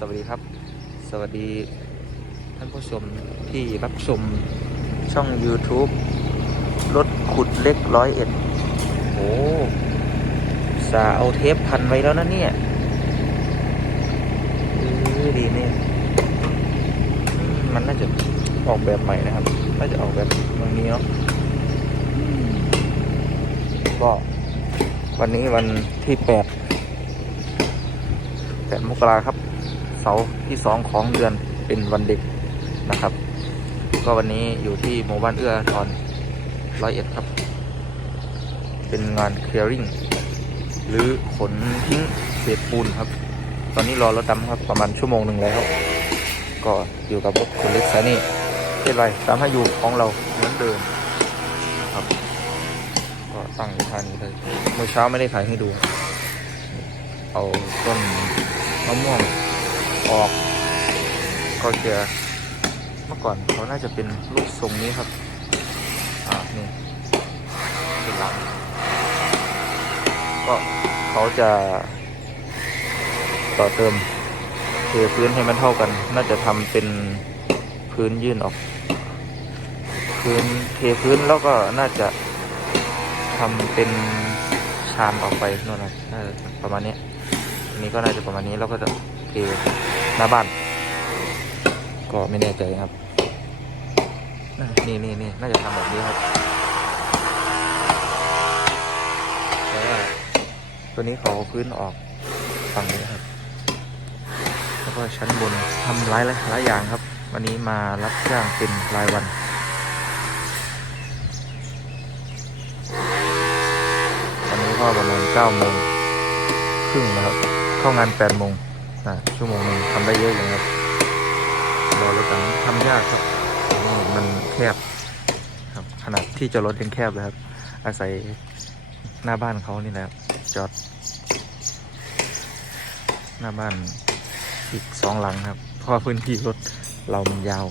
สวัสดีครับ สวัสดีท่านผู้ชมที่รับชมช่อง YouTube รถขุดเล็กร้อยเอ็ดโอ้สาเอาเทปพันไว้แล้วนะเนี่ยอดีเนี่ยมันน่าจะออกแบบใหม่นะครับ น่าจะออกแบบตรงนี้เนาะก็วันนี้วันที่แปดแปดมกราครับ สาร์ที่สองของเดือนเป็นวันเด็กนะครับ ก็วันนี้อยู่ที่หมู่บ้านเอื้ออาทรร้อยเอ็ดครับ เป็นงานเคลียร์ริงหรือขนทิ้งเศษปูนครับ ตอนนี้รอรถดำครับประมาณชั่วโมงหนึ่งแล้ว ก็อยู่กับรถคนเล็กสายนี่เท่ไรตามให้อยู่ของเราเหมือนเดิมครับ ก็ตั้งอยู่ท่านี้เลยเมื่อเช้าไม่ได้ถ่ายให้ดู เอาต้นมะม่วง ออกก็จะเมื่อก่อนเขาน่าจะเป็นรูปทรงนี้ครับอ่านี่เป็นหลังก็เขาจะต่อเติมเทพื้นให้มันเท่ากัน น่าจะทำเป็นพื้นยื่นออก พื้นเทพื้นแล้วก็น่าจะทำเป็นชานออกไปโน่นนะประมาณนี้นนี้ก็น่าจะประมาณนี้แล้วก็จะ เทหน้าบ้าน ก็ไม่แน่ใจครับ นี่นี่นี่น่าจะทำแบบนี้ครับแต่ว่าตัวนี้เขาเอพื้นออกฝั่งนี้ครับ แล้วก็ชั้นบนทำหลายหลายอย่างครับ วันนี้มารับจ้างเป็นรายวันวันนี้ก็ประมาณเก้าโมงครึ่งนะครับ เข้างานแปดโมง อ่าชั่วโมงหนึงทำได้เยอะอย่างครับรอรถตังทำยากครับนี่มันแคบครับ ขนาดที่จอดรถยังแคบเลยครับ อาศัยหน้าบ้านเขานี่แหละจอด หน้าบ้านอีกสองหลังครับ เพราะพื้นที่รถเรามันยาว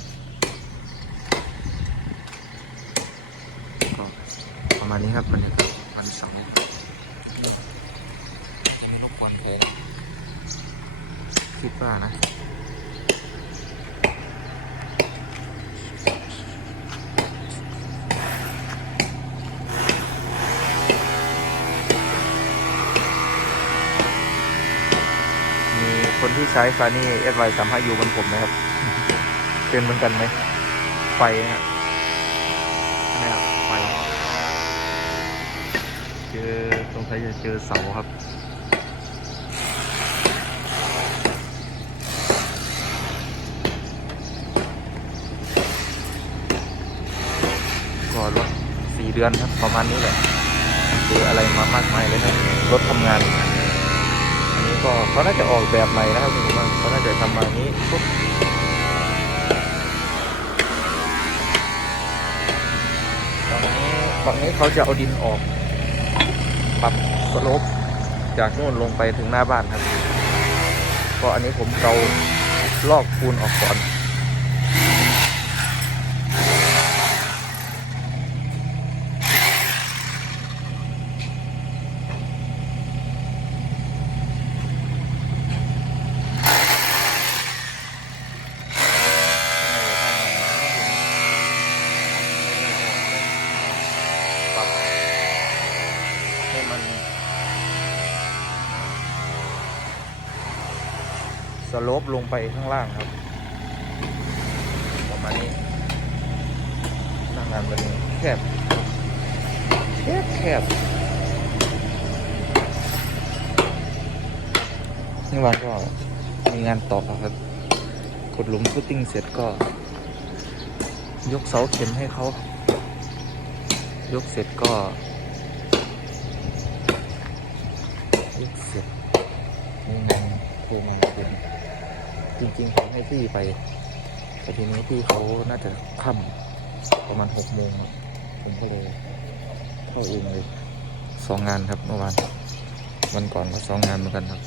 ประมาณนี้ครับมันมันสองอันนี้นกควันแท้ คิดว่านะมีคนที่ใช้ฟานี่เอสไวสามห้ายูบนผมไหมครับ เป็นเหมือนกันไหม ไฟนะครับไฟเจอตรงท้จะเจอเสาครับ ก็รถสี่ เดือนครับประมาณนี้แหละเจออะไรมามากมายเลยครับรถทำงาน อันนี้ก็เขาน่าจะออกแบบใหม่นะครับผมว่าเขาน่าจะทำมานี้ปุ๊บฝั่งนี้ฝั่งนี้เขาจะเอาดินออกปรับสโลปจากนู่นลงไปถึงหน้าบ้านครับก็อันนี้ผมเกาลอกปูนออกก่อน ปรับให้มันส โลปลงไปข้างล่างครับ ประมาณนี้น้างานวันนี้แคบแคบแคบนี่วันก็มีงานต่อครับกดหลุมพุตติ้งเสร็จก็ ยกเสาเข็มให้เขา ยกเสร็จก็ยกเสร็จนี่งานเทงานเข็มจริงๆเขาให้พี่ไป แต่ทีนี้พี่เขาน่าจะค่ำประมาณหกโมงผมก็เลยเข้าเองเลยสองงานครับเมื่อวานวันก่อนก็สองงานเหมือนกันครับ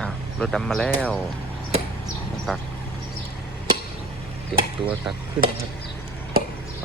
อะรถดำมาแล้วมาตักเตรียมตัวตักขึ้นนะครับ ไป